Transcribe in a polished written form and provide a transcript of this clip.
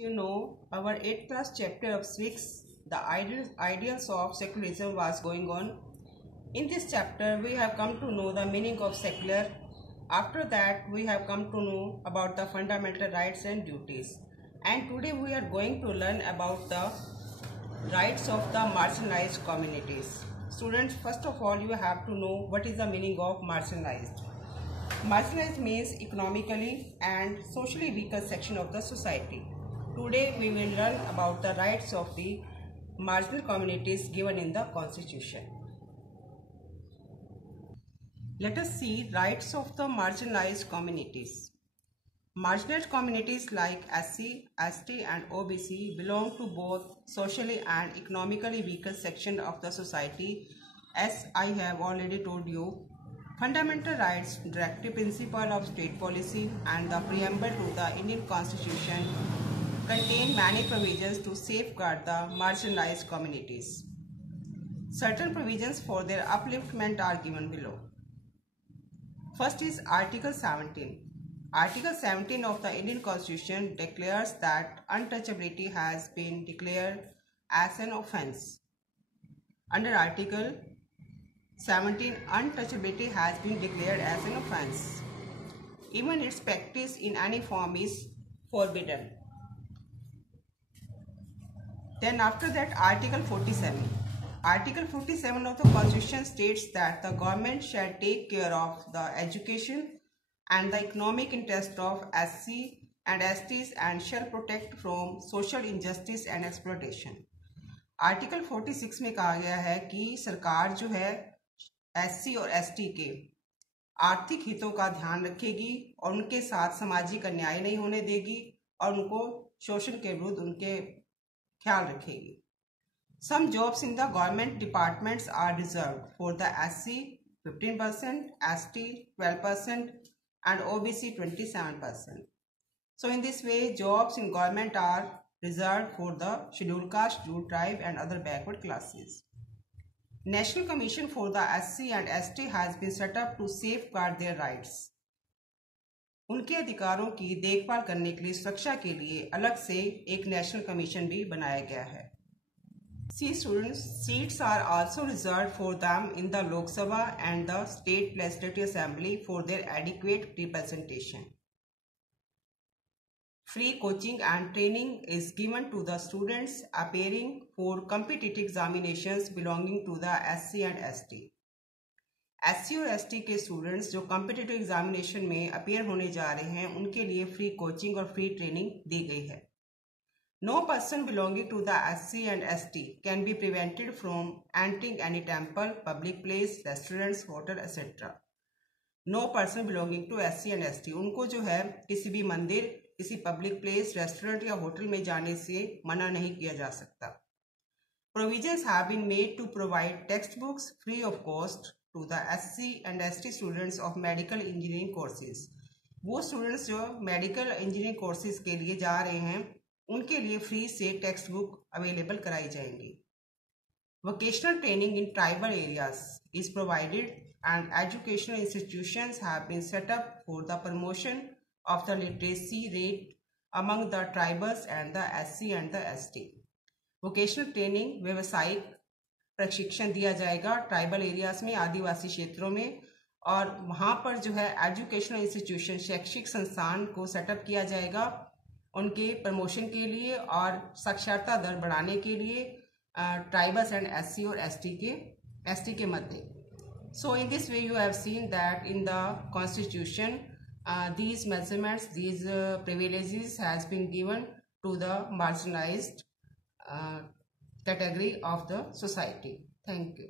You know, our 8th class chapter of civics, the ideals of secularism was going on. In this chapter, we have come to know the meaning of secular. After that, we have come to know about the fundamental rights and duties. And today we are going to learn about the rights of the marginalized communities. Students, first of all, you have to know what is the meaning of marginalized. Marginalized means economically and socially weaker section of the society. Today we will learn about the rights of the marginal communities given in the Constitution. Let us see rights of the marginalized communities. Marginalized communities like SC, ST and OBC belong to both socially and economically weaker section of the society. As I have already told you, fundamental rights, directive principle of state policy and the preamble to the Indian Constitution contain many provisions to safeguard the marginalized communities. Certain provisions for their upliftment are given below. First is Article 17. Article 17 of the Indian Constitution declares that untouchability has been declared as an offence. Under Article 17, untouchability has been declared as an offence. Even its practice in any form is forbidden. Then after that, Article 47. Article 47 of the Constitution states that the government shall take care of the education and the economic interest of SC and STs and shall protect from social injustice and exploitation. Article 46 में कहा गया है कि सरकार जो है SC और ST के आर्थिक हितों का ध्यान रखेगी और उनके साथ सामाजिक अन्याय नहीं होने देगी और उनको शोषण के विरुद्ध उनके ख्याल रखेगी. Some jobs in the government departments are reserved for the SC 15%, ST 12% and OBC 27%. So in this way, jobs in government are reserved for the scheduled caste, scheduled tribe and other backward classes. National Commission for the SC and ST has been set up to safeguard their rights. उनके अधिकारों की देखभाल करने के लिए सुरक्षा के लिए अलग से एक नेशनल कमीशन भी बनाया गया है. See students, seats are also reserved for them in the Lok Sabha and the State Legislative Assembly for their adequate representation. Free coaching and training is given to the students appearing for competitive examinations belonging to the SC and ST. SC और ST के students जो competitive examination में appear होने जा रहे हैं उनके लिए फ्री कोचिंग और फ्री ट्रेनिंग दी गई है. No person belonging to the SC and ST can be prevented from entering any temple, public place, restaurants, hotel, etc. No person belonging to SC and ST उनको जो है किसी भी मंदिर, किसी पब्लिक प्लेस, रेस्टोरेंट या होटल में जाने से मना नहीं किया जा सकता. Provisions have been made to provide textbooks free of cost to the SC and ST students of medical engineering courses. वो स्टूडेंट्स जो मेडिकल इंजीनियरिंग कोर्सेज के लिए जा रहे हैं उनके लिए फ्री से टेक्स्ट बुक अवेलेबल कराई जाएंगी. Vocational training in tribal areas is provided and educational institutions have been set up for the promotion of the literacy rate among the tribals and the SC and the ST. Vocational training व्यवसायिक प्रशिक्षण दिया जाएगा tribal areas में, आदिवासी क्षेत्रों में, और वहाँ पर जो है एजुकेशनल इंस्टीट्यूशन शैक्षिक संस्थान को सेटअप किया जाएगा उनके प्रमोशन के लिए और साक्षरता दर बढ़ाने के लिए ट्राइबल्स एंड SC और ST के मध्य. So in this way you have seen that in the constitution these measurements, these privileges has been given to the marginalized category of the society. Thank you.